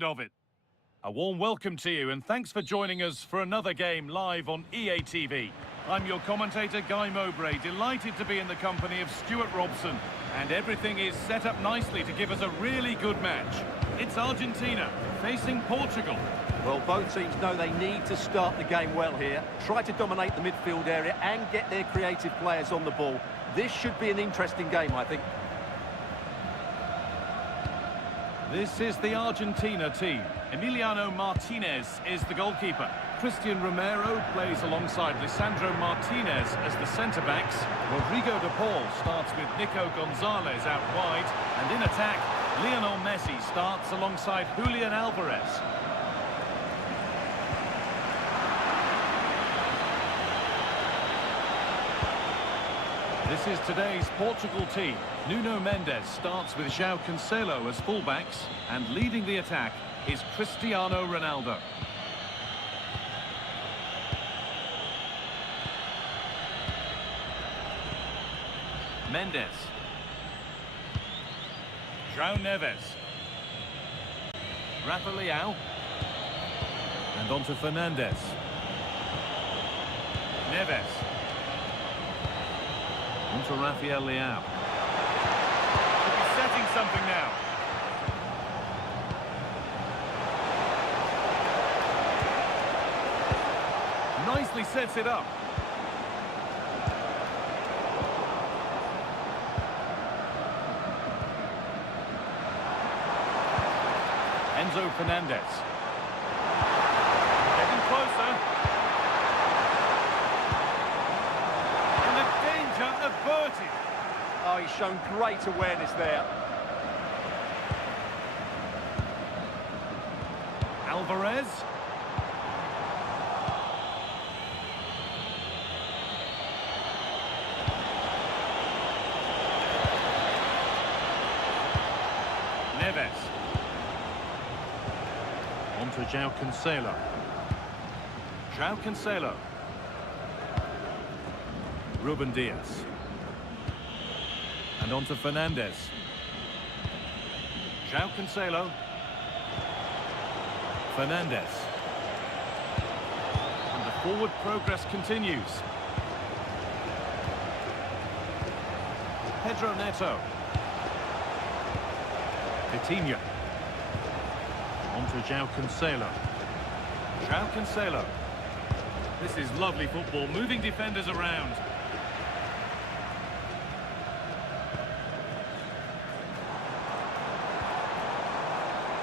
of it. A warm welcome to you and thanks for joining us for another game live on EA TV. I'm your commentator Guy Mowbray, delighted to be in the company of Stuart Robson, and everything is set up nicely to give us a really good match. It's Argentina facing Portugal. Well, both teams know they need to start the game well here, try to dominate the midfield area and get their creative players on the ball. This should be an interesting game, I think. This is the Argentina team. Emiliano Martinez is the goalkeeper. Christian Romero plays alongside Lisandro Martinez as the centre-backs. Rodrigo de Paul starts with Nico Gonzalez out wide. And in attack, Lionel Messi starts alongside Julian Alvarez. This is today's Portugal team. Nuno Mendes starts with João Cancelo as fullbacks, and leading the attack is Cristiano Ronaldo. Mendes. João Neves. Rafa Leão. And on to Fernandes. Neves. On to Rafael Leão. Could be setting something now. Nicely sets it up. Enzo Fernandez. Getting closer. And the danger averted. Oh, he's shown great awareness there. Alvarez. Neves. On to João Cancelo. João Cancelo. Ruben Dias. And on to Fernandes. João Cancelo. Fernandes. And the forward progress continues. Pedro Neto. Coutinho. On to João Cancelo. João Cancelo. This is lovely football, moving defenders around.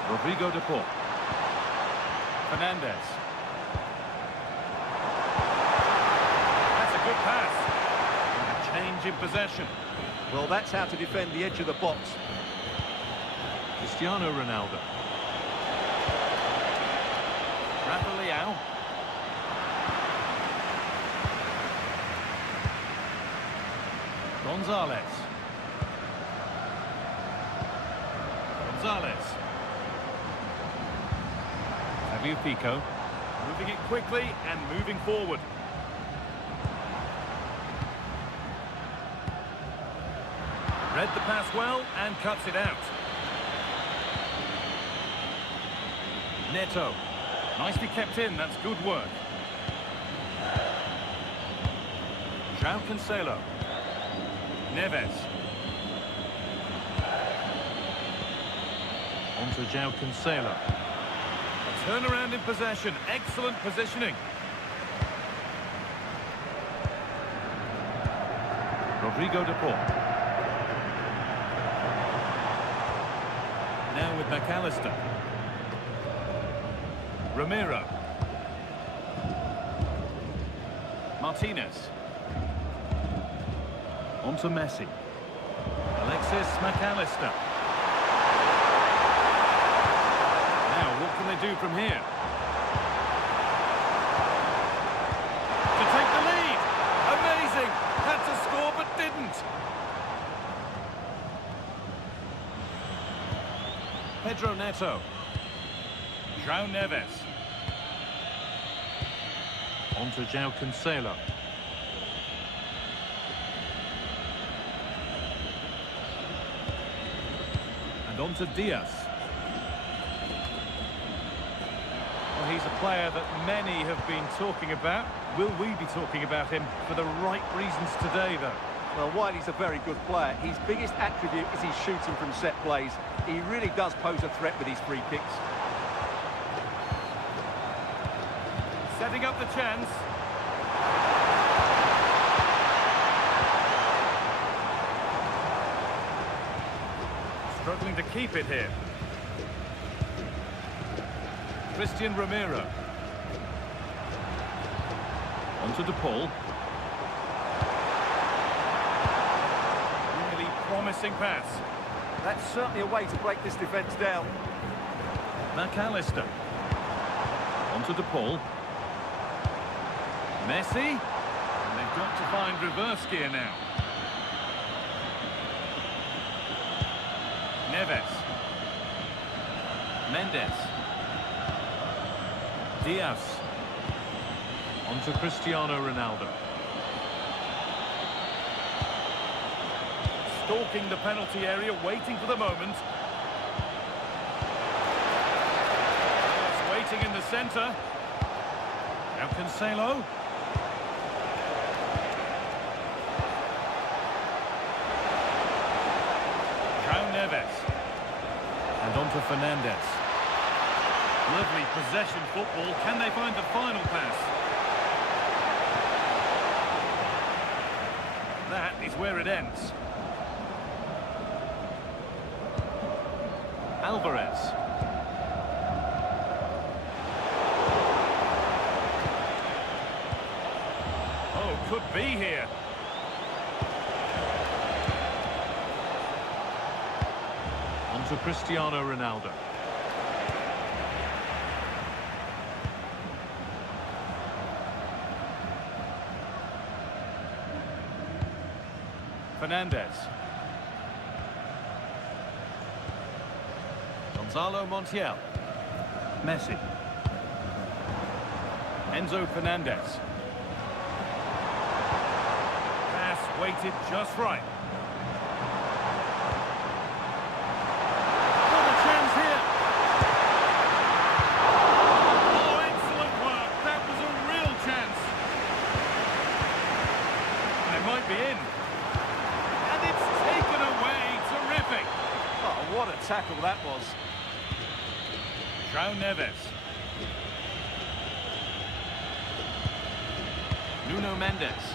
Rodrigo de Paul. Fernandes. That's a good pass. And a change in possession. Well, that's how to defend the edge of the box. Cristiano Ronaldo. Rafa Leão. Gonzalez. Gonzalez. Fabio Pico. Moving it quickly and moving forward. Read the pass well and cuts it out. Neto. Nicely kept in, that's good work. João Cancelo. Neves. On to João Cancelo. A turnaround in possession, excellent positioning. Rodrigo de Paul. Now with McAllister. Romero. Martinez. On to Messi. Alexis McAllister. Now, what can they do from here? To take the lead! Amazing! Had to score but didn't! Pedro Neto. João Neves. On to João Cancelo. And on to Diaz. he's a player that many have been talking about. Will we be talking about him for the right reasons today, though? Well, while he's a very good player, his biggest attribute is his shooting from set plays. He really does pose a threat with his free kicks. Setting up the chance. Struggling to keep it here. Christian Romero. Onto De Paul. Really promising pass. That's certainly a way to break this defence down. McAllister. Onto De Paul. Messi. And they've got to find reverse gear now. Neves. Mendes. Diaz. On to Cristiano Ronaldo. Stalking the penalty area, waiting for the moment. It's waiting in the centre. Now Cancelo. João Neves. And on to Fernandes. Lovely possession football. Can they find the final pass? That is where it ends. Alvarez. Oh, could be here. On to Cristiano Ronaldo. Fernandes. Gonzalo Montiel. Messi. Enzo Fernandez. Pass weighted just right. What a chance here! Oh, excellent work. That was a real chance. They might be in. And it's taken away. Terrific. Oh, what a tackle that was. João Neves. Nuno Mendes.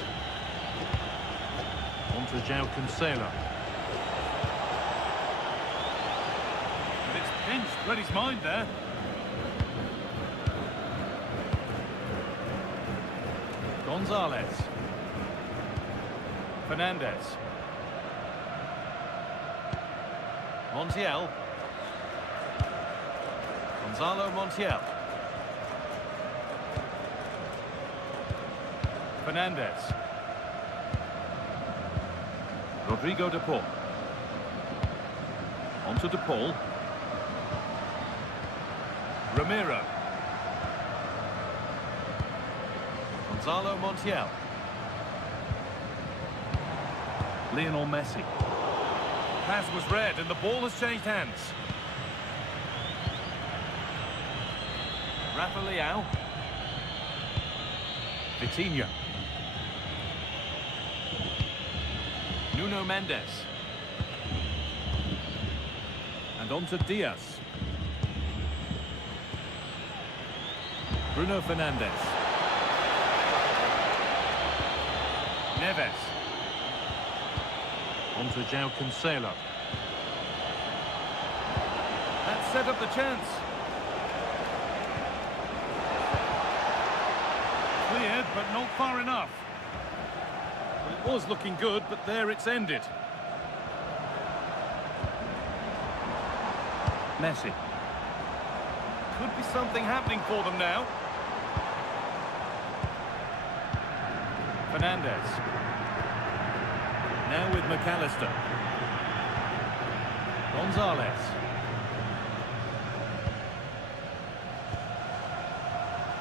On to João Cancelo. But it's pinched, read his mind there. Gonzalez. Fernandes. Montiel. Gonzalo Montiel. Fernandes. Rodrigo De Paul. On to De Paul. Romero. Gonzalo Montiel. Lionel Messi. Pass was read and the ball has changed hands. Rafa Leao. Vitinha. Nuno Mendes. And on to Diaz. Bruno Fernandes. Neves. On to João Cancelo. That set up the chance. Cleared, but not far enough. Well, it was looking good, but there it's ended. Messi. Could be something happening for them now. Fernandes. Now with McAllister. Gonzalez.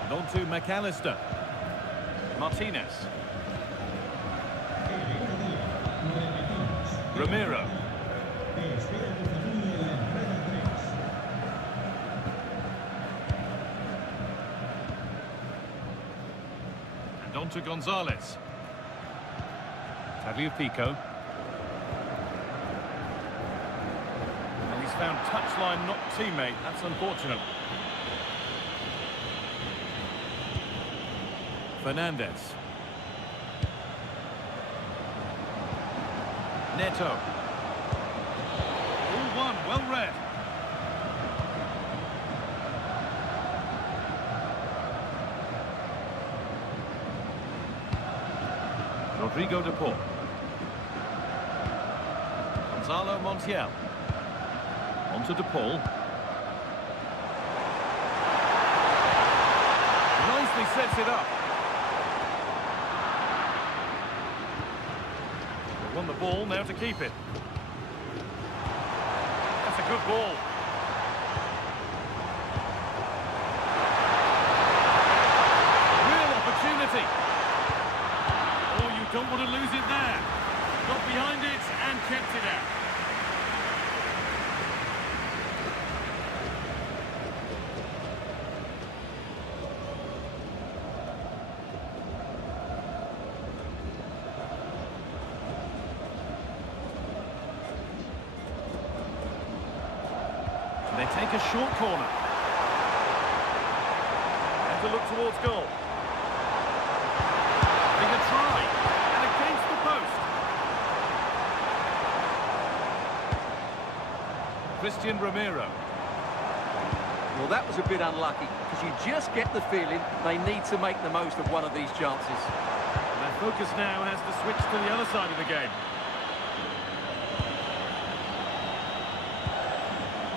And on to McAllister. Martinez. Romero. to Gonzalez. Tagliafico. And he's found touchline, not teammate. That's unfortunate. Fernandez. Neto. All one, well read. Rodrigo de Paul. Gonzalo Montiel. On to de Paul. Nicely sets it up. They won the ball, now to keep it. That's a good ball. Real opportunity. Oh, you don't want to lose it there. Got behind it and kept it out. They take a short corner. And to look towards goal. They can try. And against the post. Christian Romero. Well, that was a bit unlucky, because you just get the feeling they need to make the most of one of these chances. And their focus now has to switch to the other side of the game.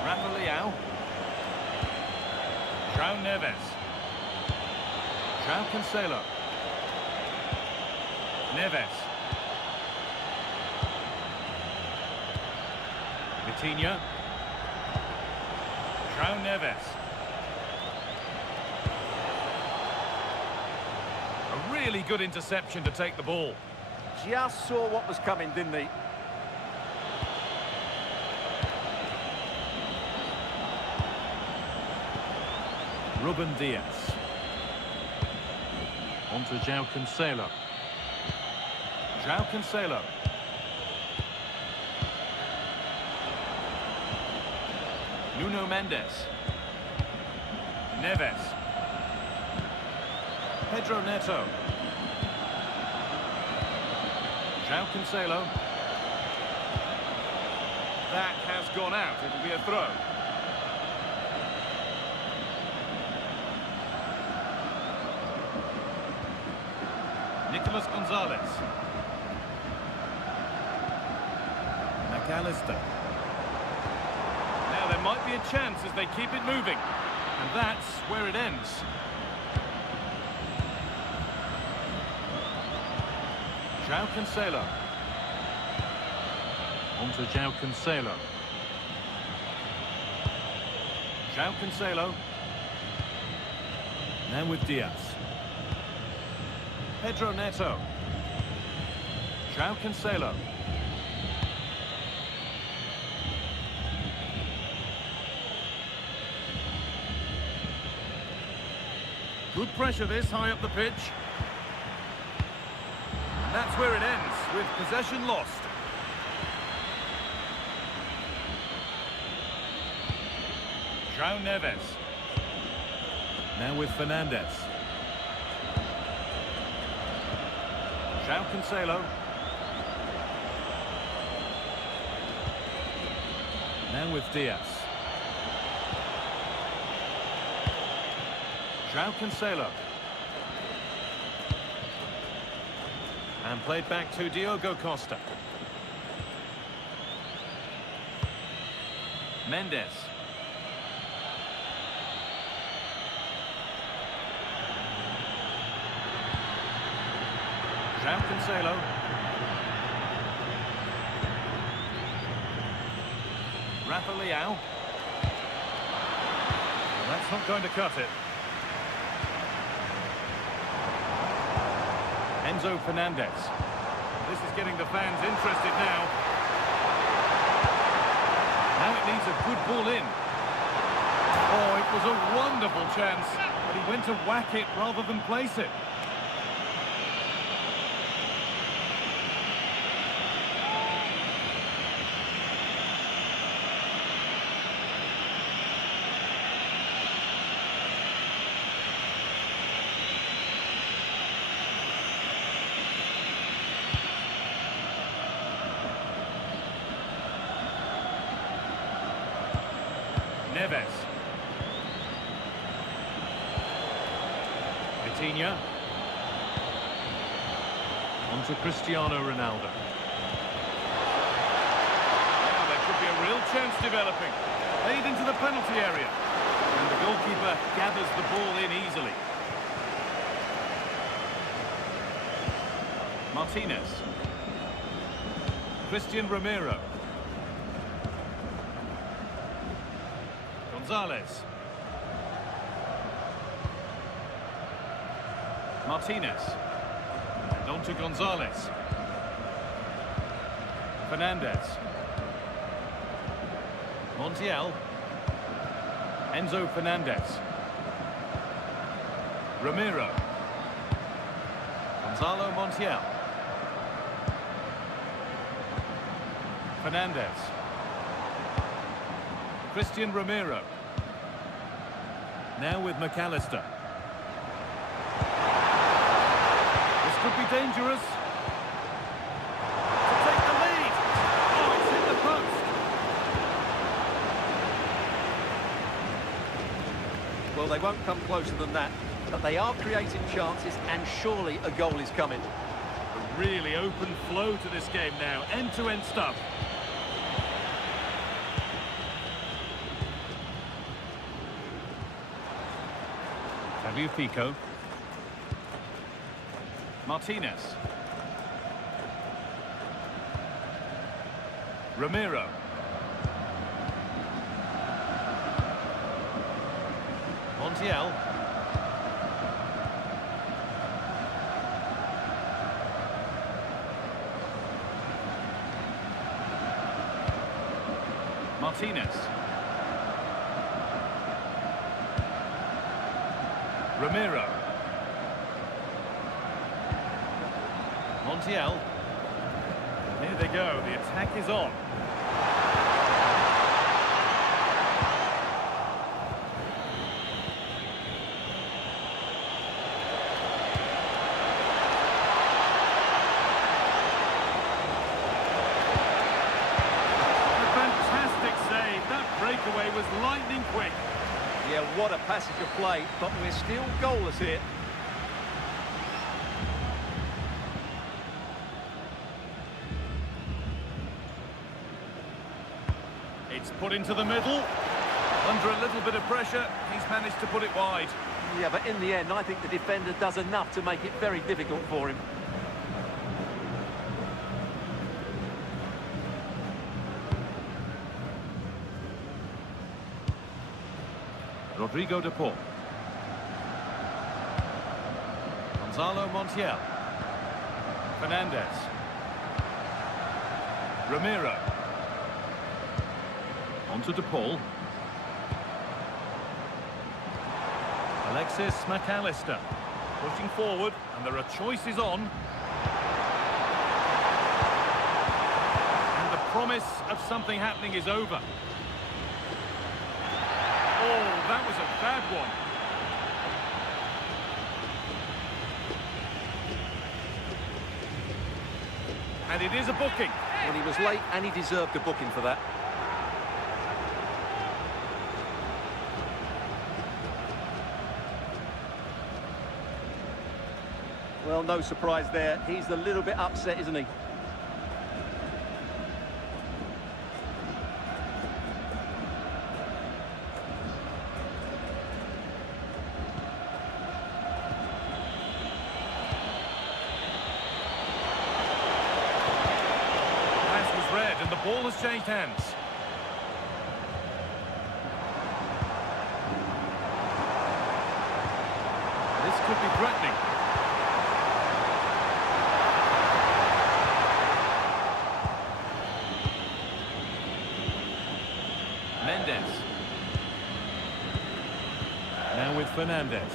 Rafa Leao. João Neves. João Cancelo. Neves. Vitinha. João Neves. A really good interception to take the ball. Just saw what was coming, didn't he? Ruben Diaz. On to João Cancelo. João Cancelo. Nuno Mendes. Neves. Pedro Neto. João Cancelo. That has gone out. It'll be a throw. Nicolas Gonzalez. McAllister. Now there might be a chance as they keep it moving. And that's where it ends. João Cancelo. On to João Cancelo. João Cancelo. Now with Diaz. Pedro Neto. João Cancelo. Good pressure this, high up the pitch. And that's where it ends, with possession lost. João Neves. Now with Fernandez. João Cancelo. Now with Diaz. João Cancelo. And played back to Diogo Costa. Mendes. João Cancelo. Rafa Leao. That's not going to cut it. Enzo Fernandez. This is getting the fans interested now. Now it needs a good ball in. Oh, it was a wonderful chance, but he went to whack it rather than place it. Neves. Vitinha. On to Cristiano Ronaldo. Now there could be a real chance developing. Played into the penalty area. And the goalkeeper gathers the ball in easily. Martinez. Christian Romero. Gonzalez. Martinez. And on to Gonzalez. Fernandez. Montiel. Enzo Fernandez. Romero. Gonzalo Montiel. Fernandez. Christian Romero. Now with McAllister. This could be dangerous. To take the lead. Oh, it's hit the post. Well, they won't come closer than that, but they are creating chances, and surely a goal is coming. A really open flow to this game now. End-to-end stuff. Fico. Martinez. Romero. Montiel. Martinez. Romero. Montiel. Here they go, the attack is on. A fantastic save, that breakaway was lightning quick. Yeah, what a passage of play, but we're still goalless here. It's put into the middle. Under a little bit of pressure, he's managed to put it wide. Yeah, but in the end, I think the defender does enough to make it very difficult for him. Rodrigo de Paul. Gonzalo Montiel. Fernandez. Romero. On to de Paul. Alexis McAllister. Pushing forward, and there are choices on. And the promise of something happening is over. Oh, that was a bad one. And it is a booking. Well, he was late and he deserved a booking for that. Well, no surprise there. He's a little bit upset, isn't he? And the ball has changed hands. This could be threatening. Mendes. Now with Fernandez.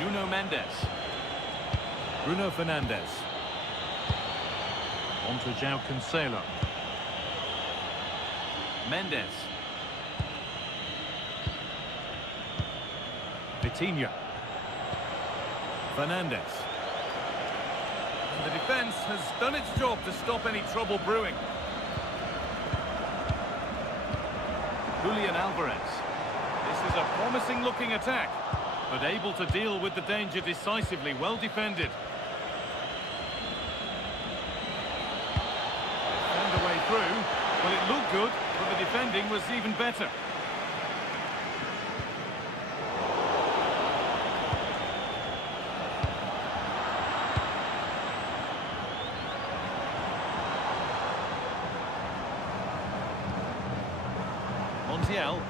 Nuno Mendes. Bruno Fernandez. On to João Cancelo. Mendes. Vitinha. Fernandez. And the defence has done its job to stop any trouble brewing. Julian Alvarez. This is a promising-looking attack, but able to deal with the danger decisively. Well defended. They found a way through. Well, it looked good, but the defending was even better. Montiel.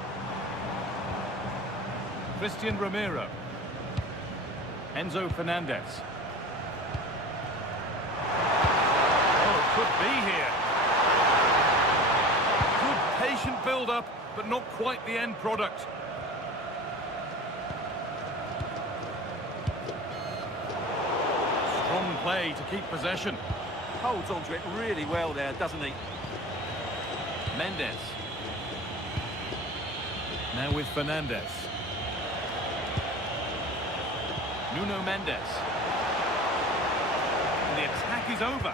Christian Romero. Enzo Fernandez. Oh, it could be here. Good patient build-up, but not quite the end product. Strong play to keep possession. Holds onto it really well there, doesn't he? Mendes. Now with Fernandez. Nuno Mendes. And the attack is over.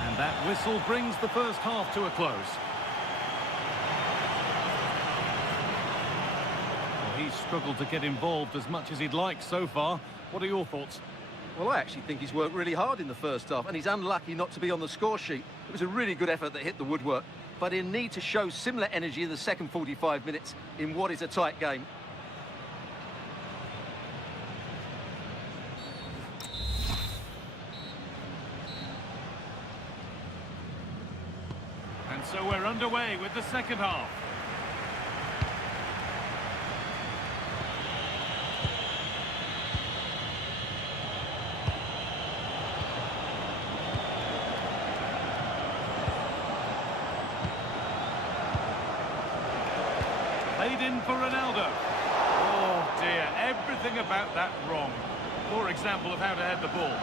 And that whistle brings the first half to a close. Well, he's struggled to get involved as much as he'd like so far. What are your thoughts? Well, I actually think he's worked really hard in the first half, and he's unlucky not to be on the score sheet. It was a really good effort that hit the woodwork, but he'll need to show similar energy in the second 45 minutes in what is a tight game. And so we're underway with the second half. Played in for Ronaldo. Oh dear, everything about that wrong. Poor example of how to head the ball.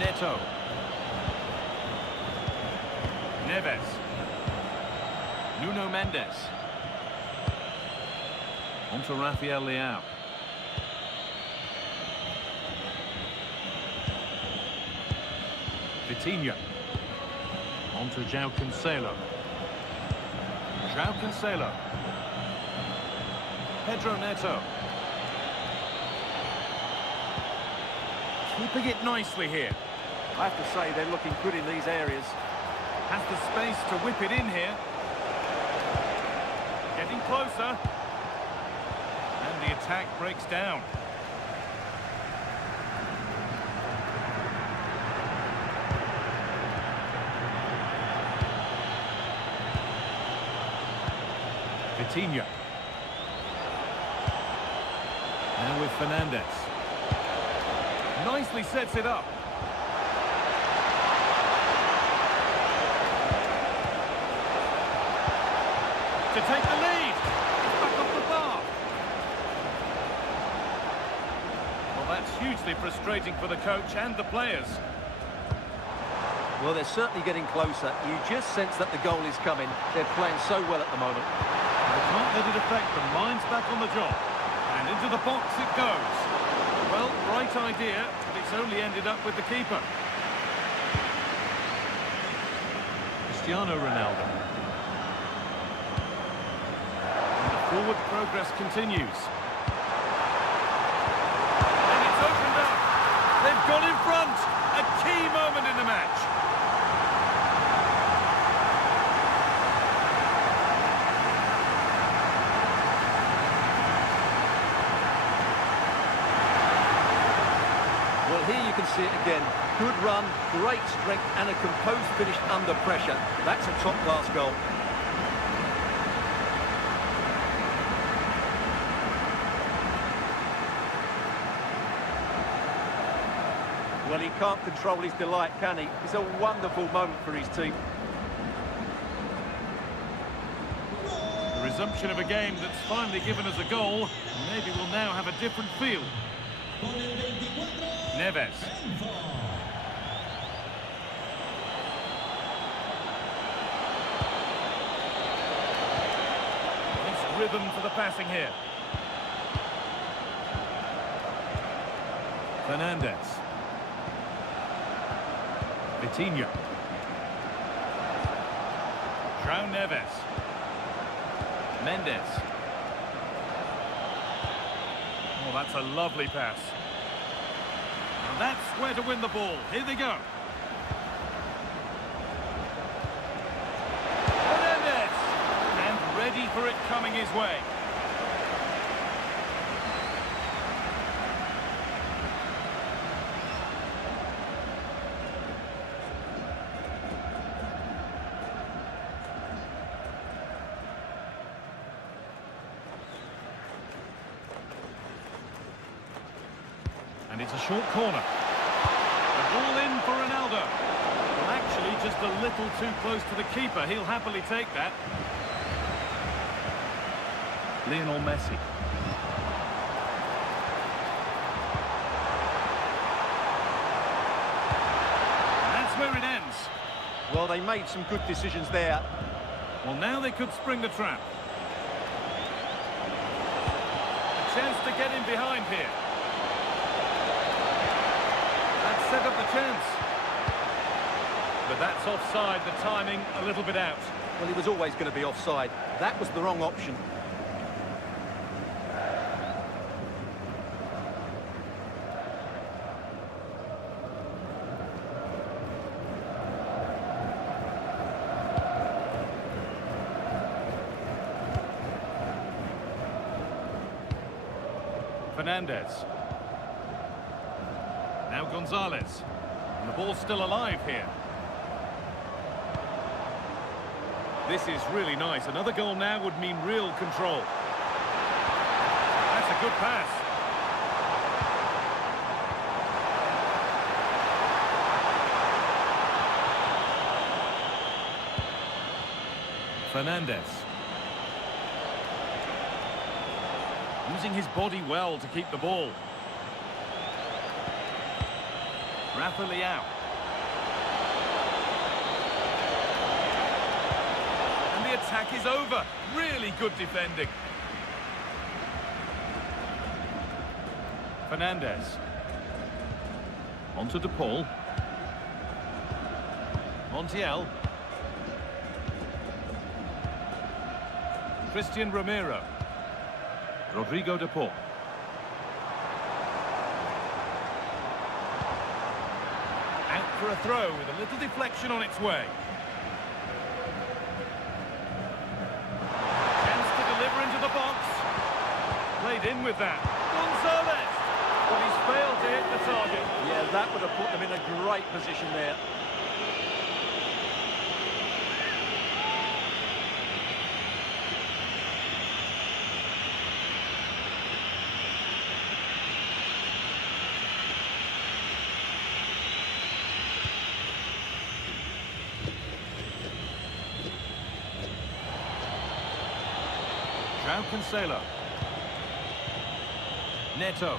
Neto. Neves. Nuno Mendes. On to Rafael Leao. Vitinha. On to João Cancelo. João Cancelo. Pedro Neto. Keeping it nicely here. I have to say they're looking good in these areas. Has the space to whip it in here. Getting closer. And the attack breaks down. Vitinha. Now with Fernandez. Nicely sets it up. To take the lead. It's back off the bar. Well, that's hugely frustrating for the coach and the players. Well, they're certainly getting closer. You just sense that the goal is coming. They're playing so well at the moment. They can't let it affect them. Mind's back on the job. And into the box it goes. Well, right idea, but it's only ended up with the keeper. Cristiano Ronaldo. Forward progress continues. And it's opened up. They've got in front. A key moment in the match. Well, here you can see it again. Good run, great strength, and a composed finish under pressure. That's a top-class goal. Well, he can't control his delight, can he? It's a wonderful moment for his team. The resumption of a game that's finally given us a goal. Maybe we'll now have a different feel. Neves. rhythm for the passing here. Fernandez. Vitinha. João Neves. Mendes. Oh, that's a lovely pass. And that's where to win the ball. Here they go. Mendes! And ready for it coming his way. And it's a short corner. The ball in for Ronaldo. Well, actually, just a little too close to the keeper. He'll happily take that. Lionel Messi. And that's where it ends. Well, they made some good decisions there. Well, now they could spring the trap. A chance to get in behind here. Set up the chance. But that's offside, the timing a little bit out. Well, he was always going to be offside. That was the wrong option. Fernandez. Now Gonzalez. And the ball's still alive here. This is really nice. Another goal now would mean real control. That's a good pass. Fernandez. Using his body well to keep the ball. Rafa Leao. And the attack is over. Really good defending. Fernandez. On to De Paul. Montiel. Christian Romero. Rodrigo De Paul. For a throw with a little deflection on its way. Chance to deliver into the box. Played in with that. Gonzalez! But he's failed to hit the target. Yeah, that would have put them in a great position there. João Cancelo. Neto.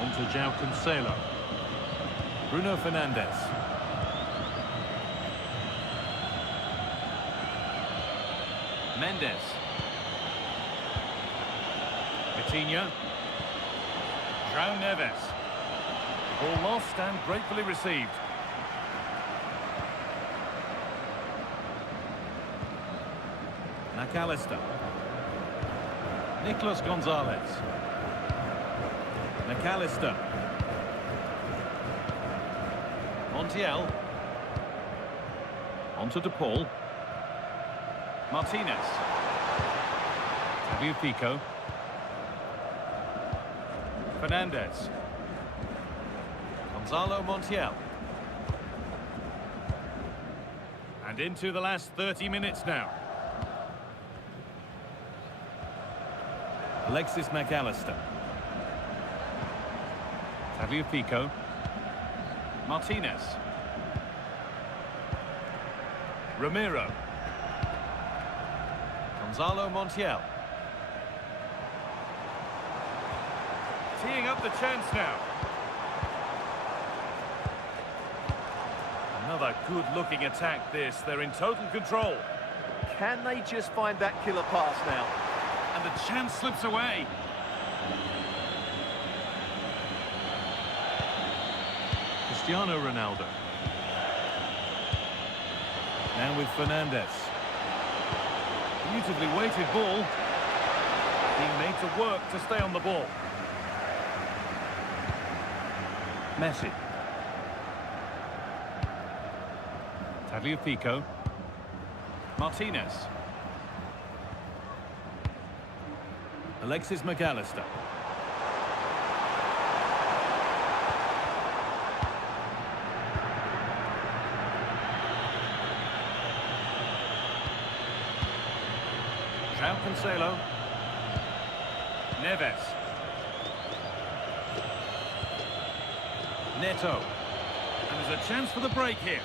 On to João Cancelo. Bruno Fernandes. Mendes. Vitinha. João Neves. Ball lost and gratefully received. McAllister. Nicolas Gonzalez. McAllister. Montiel. On to De Paul. Martinez. Fabio Pico. Fernandez. Gonzalo Montiel. And into the last 30 minutes now. Alexis McAllister. Fabio Pico. Martinez. Romero. Gonzalo Montiel. Teeing up the chance now. Another good-looking attack this. They're in total control. Can they just find that killer pass now? And the chance slips away. Cristiano Ronaldo. Now with Fernandez. Beautifully weighted ball. Being made to work to stay on the ball. Messi. Tagliafico. Martinez. Alexis McAllister. João Cancelo. Neves. Neto. And there's a chance for the break here.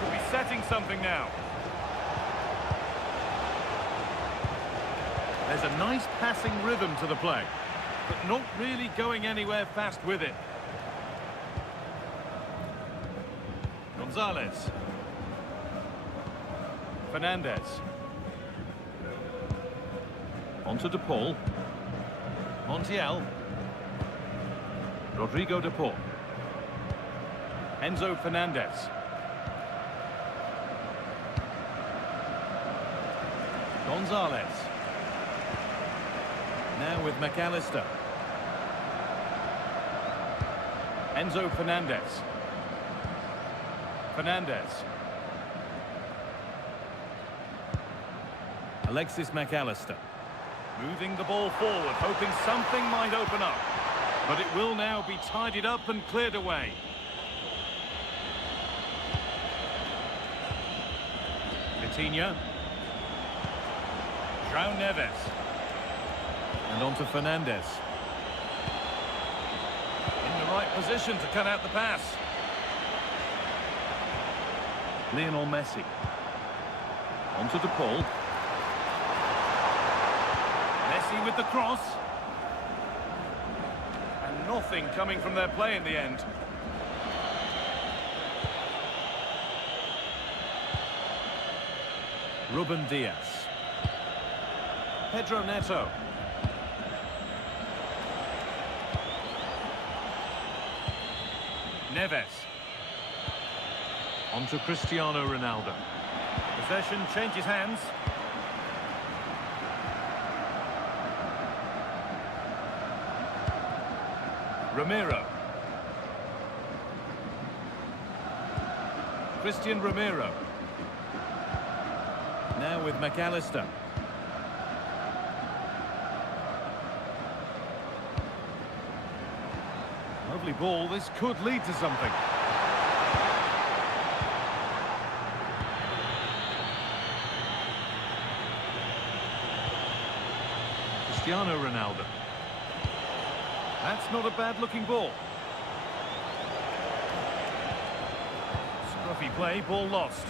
Could be setting something now. There's a nice passing rhythm to the play, but not really going anywhere fast with it. Gonzalez. Fernandez. On to De Paul. Montiel. Rodrigo De Paul. Enzo Fernandez. Gonzalez. Now with McAllister. Enzo Fernandez. Fernandez. Alexis McAllister. Moving the ball forward, hoping something might open up. But it will now be tidied up and cleared away. Vitinha. João Neves. And on to Fernandez. In the right position to cut out the pass. Lionel Messi. On to De Paul. Messi with the cross. And nothing coming from their play in the end. Ruben Diaz. Pedro Neto. Neves. On to Cristiano Ronaldo. Possession changes hands. Romero. Christian Romero. Now with McAllister. Lovely ball. This could lead to something. Cristiano Ronaldo. That's not a bad-looking ball. Scruffy play, ball lost.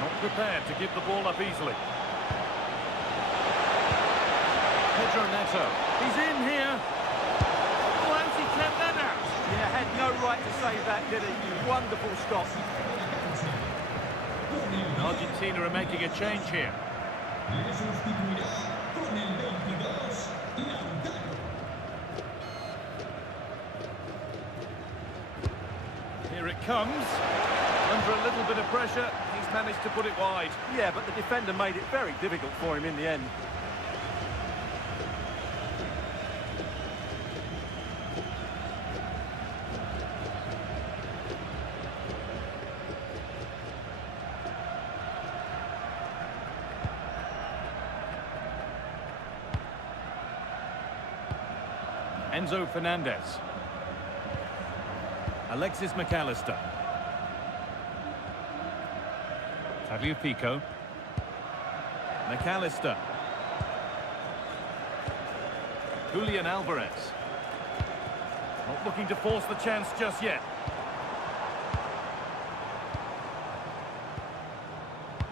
Not prepared to give the ball up easily. Pedro Neto. He's in here. Oh, how's he kept that out? Yeah, had no right to save that, did he? Wonderful stop. Argentina are making a change here. Here it comes. Under a little bit of pressure, he's managed to put it wide. Yeah, but the defender made it very difficult for him in the end. Enzo Fernandez. Alexis McAllister. Tagliafico. McAllister. Julian Alvarez. Not looking to force the chance just yet.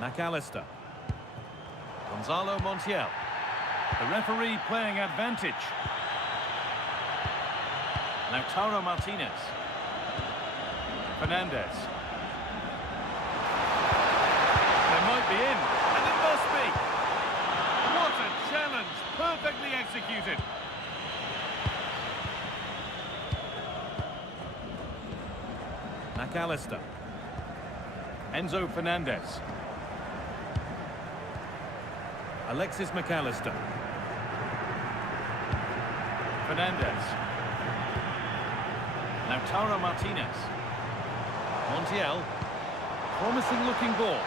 McAllister. Gonzalo Montiel. The referee playing advantage. Lautaro Martinez. Fernandez. They might be in, and it must be. What a challenge, perfectly executed. McAllister. Enzo Fernandez. Alexis McAllister. Fernandez. Lautaro Martinez. Montiel. Promising looking ball.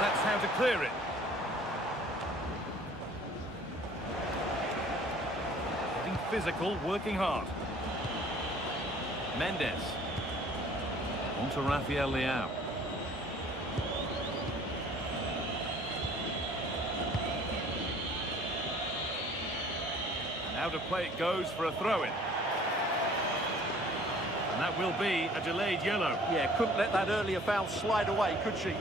That's how to clear it. Getting physical, working hard. Mendes. On to Rafael Leao. And out of play it goes for a throw-in. And that will be a delayed yellow. Yeah, couldn't let that earlier foul slide away, could she?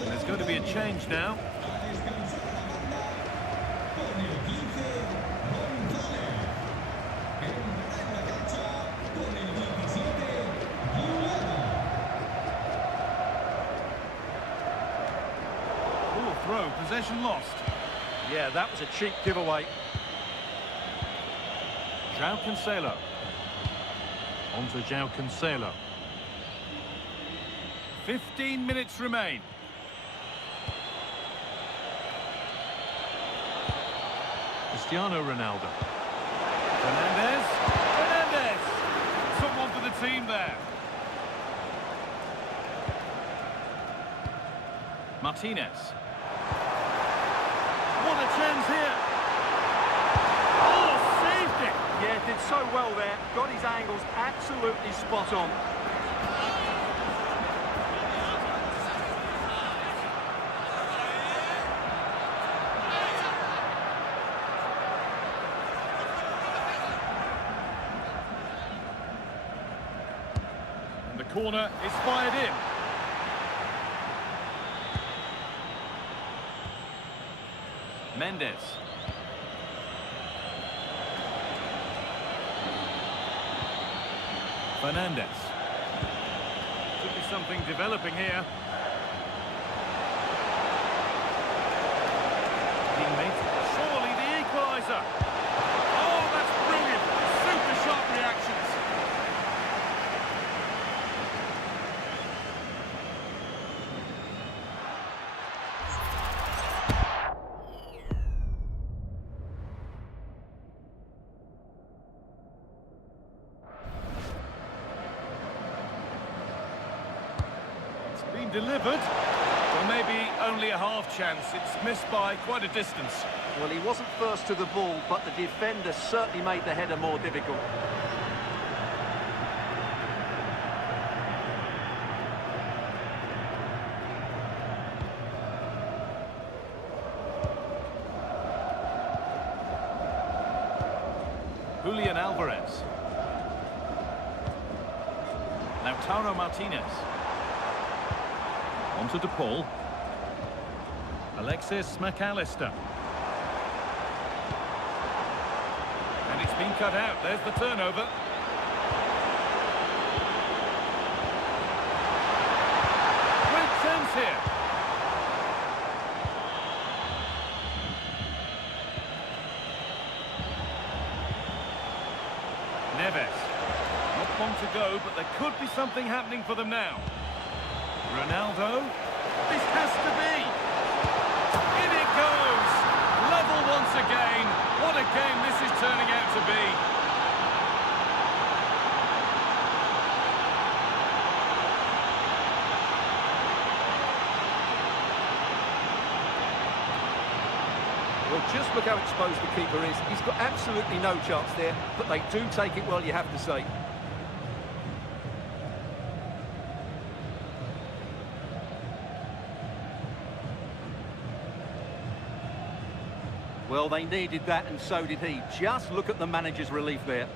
And there's going to be a change now. Poor throw, possession lost. Yeah, that was a cheap giveaway. João Cancelo. On to João Cancelo. 15 minutes remain. Cristiano Ronaldo. Fernandez. Fernandez! Someone for the team there. Martinez. What a chance here. Oh, saved it! Yeah, did so well there. Got his angles absolutely spot on. And the corner is fired in. Mendes. Fernandez. Could be something developing here. Teammate. Surely the equaliser. Oh, that's brilliant. Super sharp reactions. Been delivered. Well, maybe only a half chance. It's missed by quite a distance. Well, he wasn't first to the ball, but the defender certainly made the header more difficult. Julian Alvarez. Lautaro Martinez. On to DePaul. Alexis McAllister. And it's been cut out. There's the turnover. Great chance here. Neves. Not long to go, but there could be something happening for them now. Ronaldo. This has to be. In it goes. Level once again. What a game this is turning out to be. Well, just look how exposed the keeper is. He's got absolutely no chance there, but they do take it well, you have to say. Well, they needed that, and so did he. Just look at the manager's relief there.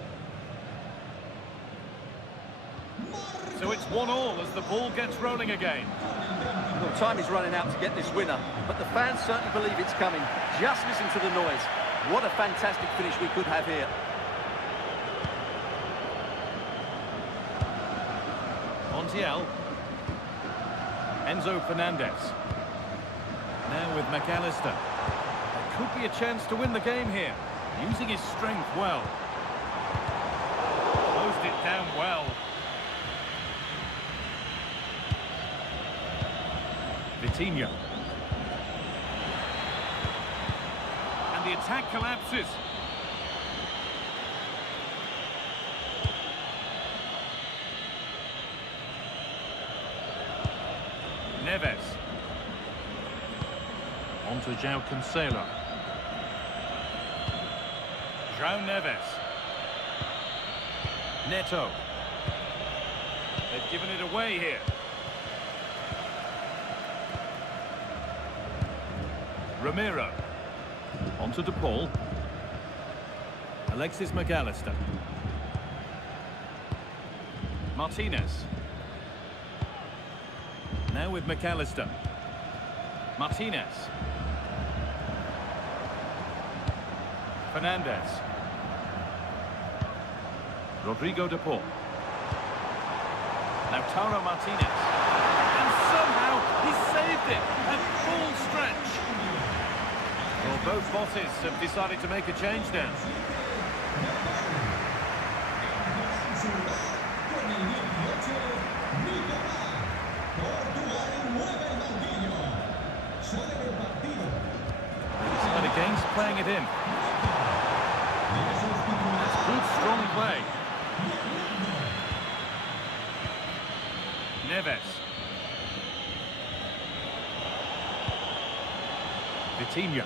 So it's 1-1 as the ball gets rolling again. Well, time is running out to get this winner, but the fans certainly believe it's coming. Just listen to the noise. What a fantastic finish we could have here. Montiel. Enzo Fernandez. Now with McAllister. There could be a chance to win the game here. Using his strength well. Closed it down well. Vitinha. And the attack collapses. Neves. On to João Cancelo. João Neves. Neto. They've given it away here. Romero. On to De Paul. Alexis McAllister. Martinez. Now with McAllister. Martinez. Fernandez. Rodrigo De Paul. Now Taro Martinez. And somehow he saved it at full stretch. Well, both bosses have decided to make a change now. But against playing it in. That's good, strong play. Neves. Vitinha.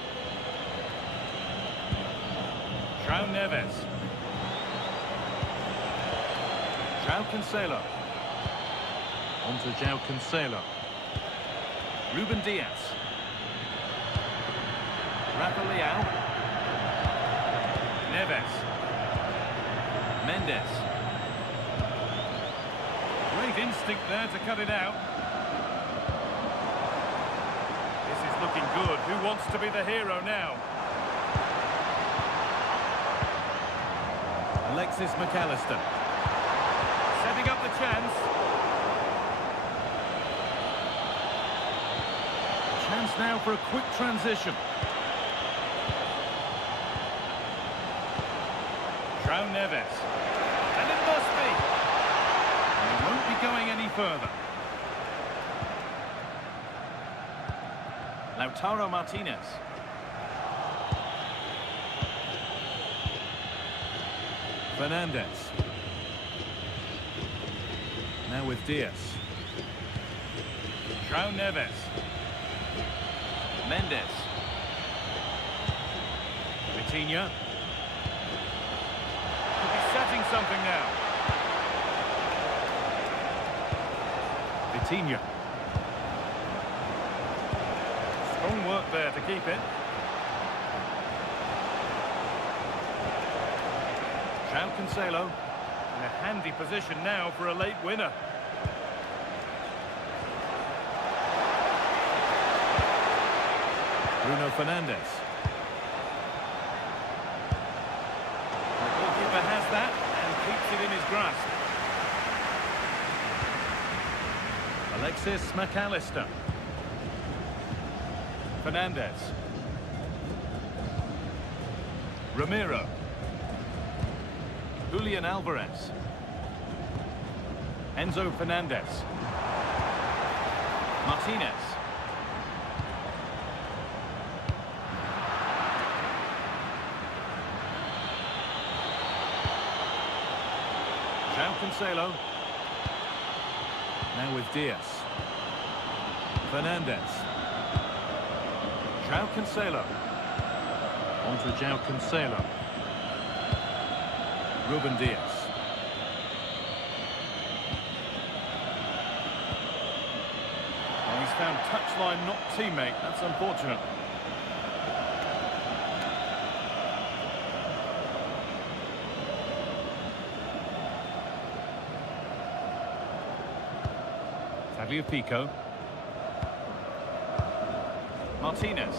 João Neves. João Cancelo. On to João Cancelo. Ruben Diaz. Rafa Leao. Neves. Mendes. Great instinct there to cut it out. This is looking good. Who wants to be the hero now? Alexis McAllister. Setting up the chance. Chance now for a quick transition. João Neves. And it must be. And he won't be going any further. Lautaro Martinez. Fernandez. Now with Diaz. João Neves. Mendes. Vitinha. Could be setting something now. Vitinha. Strong work there to keep it. João Cancelo in a handy position now for a late winner. Bruno Fernandes. The goalkeeper has that and keeps it in his grasp. Alexis McAllister. Fernandez. Romero. Julian Alvarez. Enzo Fernandez. Martinez. João Cancelo. Now with Diaz. Fernandez. João Cancelo. On to João Cancelo. Ruben Diaz. Well, he's found touchline, not teammate. That's unfortunate. Tagliafico. Martinez.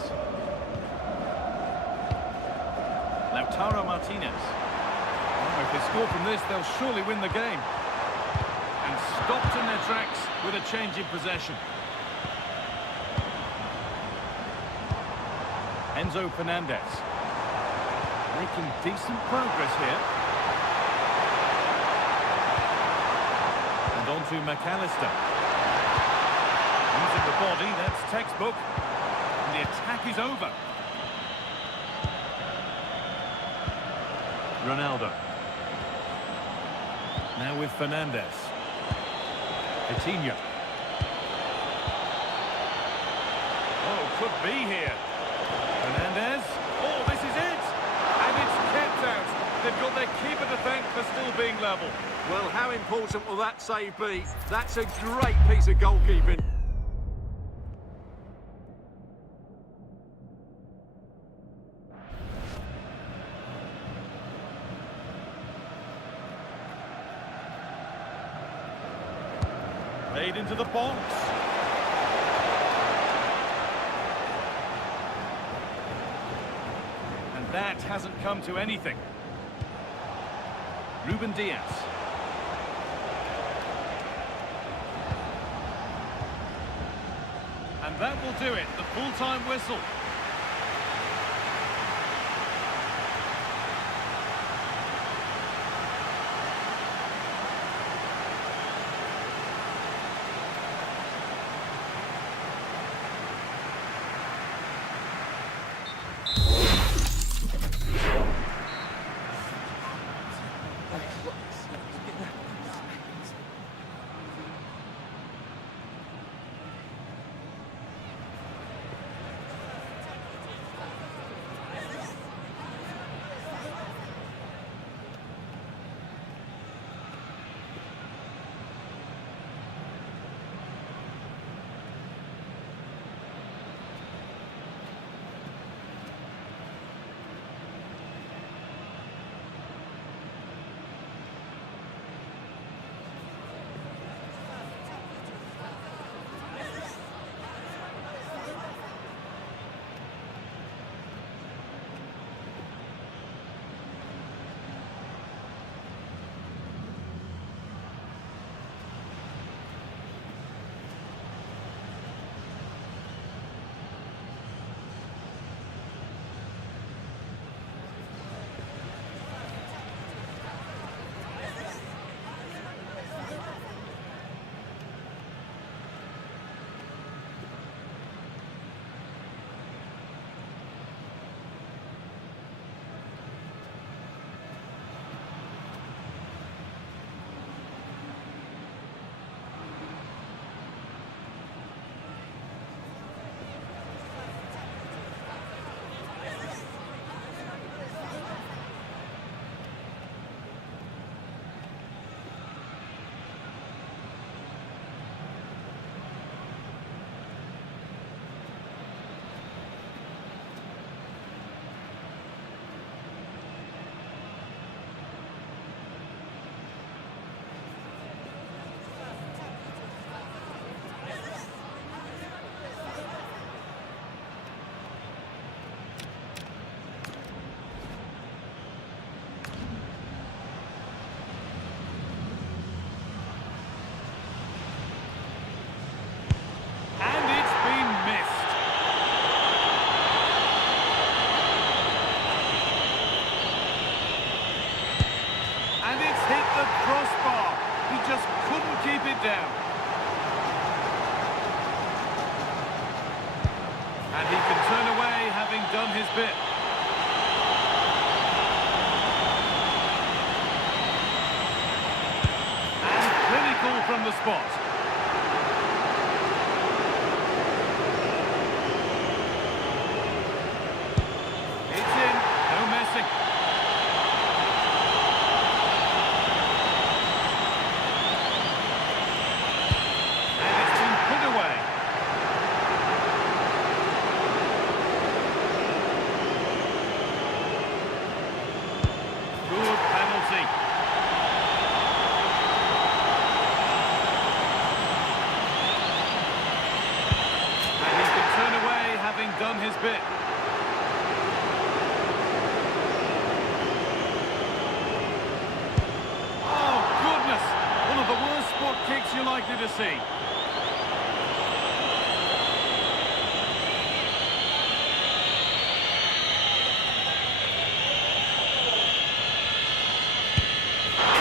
Lautaro Martinez. Oh, if they score from this, they'll surely win the game. And stopped in their tracks with a change in possession. Enzo Fernandez. Making decent progress here. And on to McAllister. Using the body, that's textbook. And the attack is over. Ronaldo. Now with Fernandez. Coutinho. Oh, could be here. Fernandez. Oh, this is it. And it's kept out. They've got their keeper to thank for still being level. Well, how important will that save be? That's a great piece of goalkeeping. Played into the box. And that hasn't come to anything. Ruben Diaz. And that will do it, the full-time whistle. down. And he can turn away, having done his bit. And clinical from the spot. It's in, no messing. And it's been put away. Good penalty. likely to see. In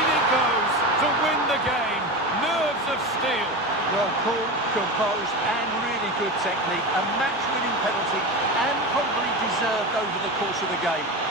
it goes to win the game. Nerves of steel. Well, cool, composed, and really good technique. A match-winning penalty, and probably deserved over the course of the game.